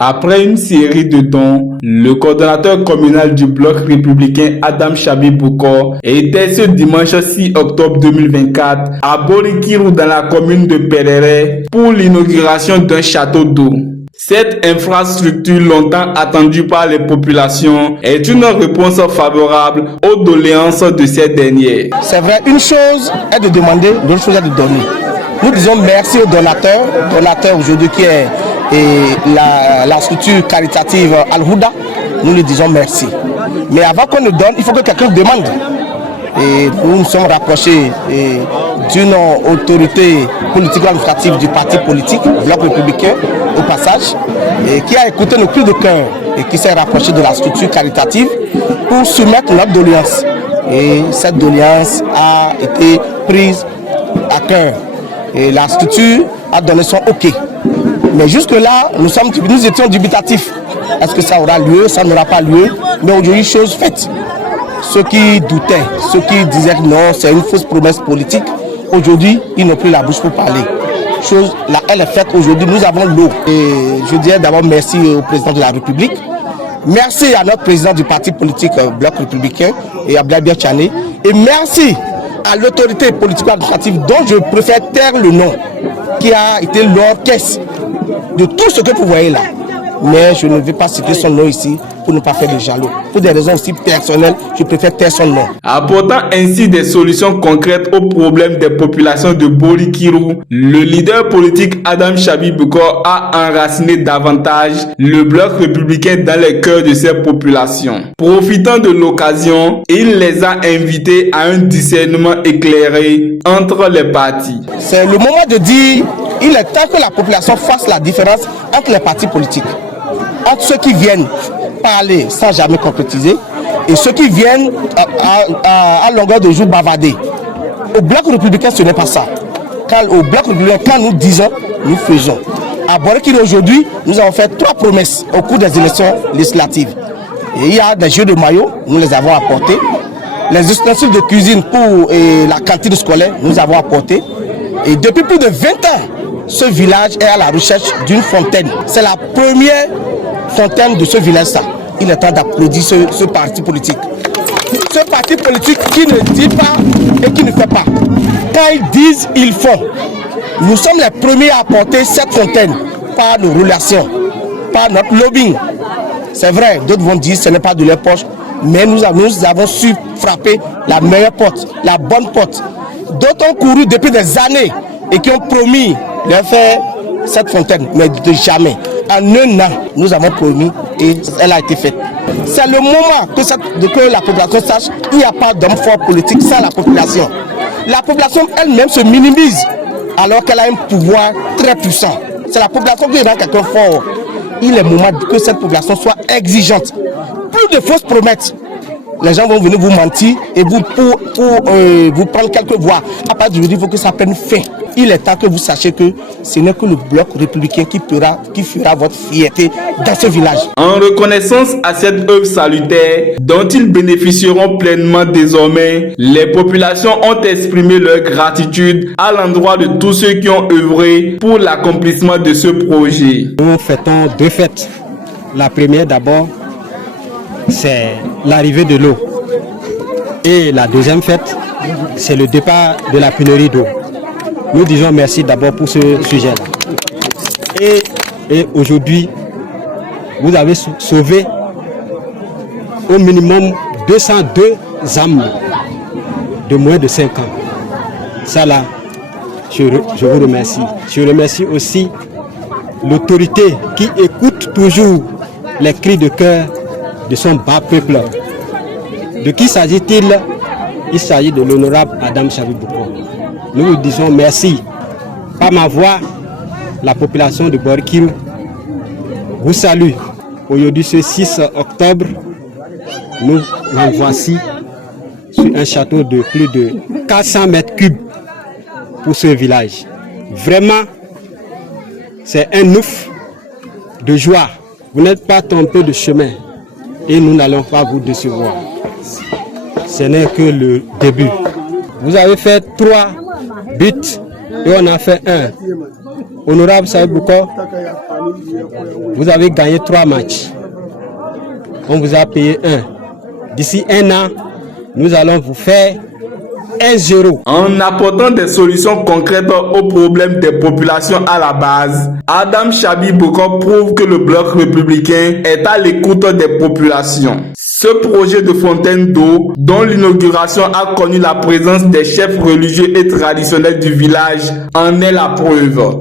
Après une série de dons, le coordonnateur communal du bloc républicain Adam Chabi Bokor était ce dimanche 6 octobre 2024 à Borikirou dans la commune de Perere pour l'inauguration d'un château d'eau. Cette infrastructure longtemps attendue par les populations est une réponse favorable aux doléances de ces dernières. C'est vrai, une chose est de demander, l'autre chose est de donner. Nous disons merci aux donateurs aujourd'hui qui est la structure caritative Al-Houda. Nous lui disons merci. Mais avant qu'on nous donne, il faut que quelqu'un demande. Et nous nous sommes rapprochés d'une autorité politico-administrative du parti politique, Bloc républicain, au passage, et qui a écouté nos cris de cœur et qui s'est rapproché de la structure caritative pour soumettre notre doléance. Et cette doléance a été prise à cœur. Et la structure a donné son OK. Mais jusque-là, nous étions dubitatifs. Est-ce que ça aura lieu, ça n'aura pas lieu? Mais aujourd'hui, chose faite. Ceux qui doutaient, ceux qui disaient que non, c'est une fausse promesse politique, aujourd'hui, ils n'ont plus la bouche pour parler. Chose, là, elle est faite aujourd'hui, nous avons l'eau. Et je dirais d'abord merci au président de la République. Merci à notre président du parti politique Bloc républicain, et Abdoulaye Tchane. Et merci à l'autorité politico-administrative dont je préfère taire le nom, qui a été l'orchestre de tout ce que vous voyez là. Mais je ne vais pas citer son nom ici pour ne pas faire de jaloux. Pour des raisons aussi personnelles, je préfère taire son nom. Apportant ainsi des solutions concrètes aux problèmes des populations de Borikirou, le leader politique Adam Chabi Bokor a enraciné davantage le bloc républicain dans les cœurs de ces populations. Profitant de l'occasion, il les a invités à un discernement éclairé entre les partis. C'est le moment de dire, il est temps que la population fasse la différence entre les partis politiques. Entre ceux qui viennent parler sans jamais concrétiser et ceux qui viennent à longueur de jour bavarder. Au bloc républicain, ce n'est pas ça. Au bloc républicain, quand nous disons, nous faisons. À Borikirou aujourd'hui, nous avons fait 3 promesses au cours des élections législatives. Et il y a des jeux de maillot, nous les avons apportés. Les ustensiles de cuisine pour la cantine scolaire, nous avons apporté. Et depuis plus de 20 ans, ce village est à la recherche d'une fontaine. C'est la première fontaine de ce village-là. Il est temps d'applaudir ce parti politique. Ce parti politique qui ne dit pas et qui ne fait pas. Quand ils disent, ils font. Nous sommes les premiers à apporter cette fontaine par nos relations, par notre lobbying. C'est vrai, d'autres vont dire que ce n'est pas de leur poche, mais nous avons su frapper la meilleure porte, la bonne porte. D'autres ont couru depuis des années et qui ont promis de faire cette fontaine, mais de jamais. En un an, nous avons promis et elle a été faite. C'est le moment que la population sache qu'il n'y a pas d'homme fort politique sans la population. La population elle-même se minimise alors qu'elle a un pouvoir très puissant. C'est la population qui rend quelqu'un fort. Il est moment que cette population soit exigeante. Plus de fausses promesses. Les gens vont venir vous mentir et vous prendre quelques voix. À partir d'aujourd'hui, il faut que ça prenne fin. Il est temps que vous sachiez que ce n'est que le bloc républicain qui fera votre fierté dans ce village. En reconnaissance à cette œuvre salutaire dont ils bénéficieront pleinement désormais, les populations ont exprimé leur gratitude à l'endroit de tous ceux qui ont œuvré pour l'accomplissement de ce projet. Nous fêtons 2 fêtes. La première d'abord, c'est l'arrivée de l'eau. Et la deuxième fête, c'est le départ de la pénurie d'eau. Nous disons merci d'abord pour ce sujet-là. Et aujourd'hui, vous avez sauvé au minimum 202 âmes de moins de 5 ans. Ça là, je vous remercie. Je remercie aussi l'autorité qui écoute toujours les cris de cœur de son bas peuple. De qui s'agit-il? Il s'agit de l'honorable Adam Chabi Bokor. Nous vous disons merci. Par ma voix, la population de Borikirou vous salue. Aujourd'hui, ce 6 octobre, nous en voici sur un château de plus de 400 mètres cubes pour ce village. Vraiment, c'est un ouf de joie. Vous n'êtes pas trompé de chemin et nous n'allons pas vous décevoir. Ce n'est que le début. Vous avez fait 3 buts et on a fait 1. Honorable Chabi Bokor, Vous avez gagné 3 matchs. On vous a payé 1. D'ici 1 an, nous allons vous faire 1-0. En apportant des solutions concrètes aux problèmes des populations à la base, Adam Chabi Bokor prouve que le bloc républicain est à l'écoute des populations. Ce projet de fontaine d'eau, dont l'inauguration a connu la présence des chefs religieux et traditionnels du village, en est la preuve.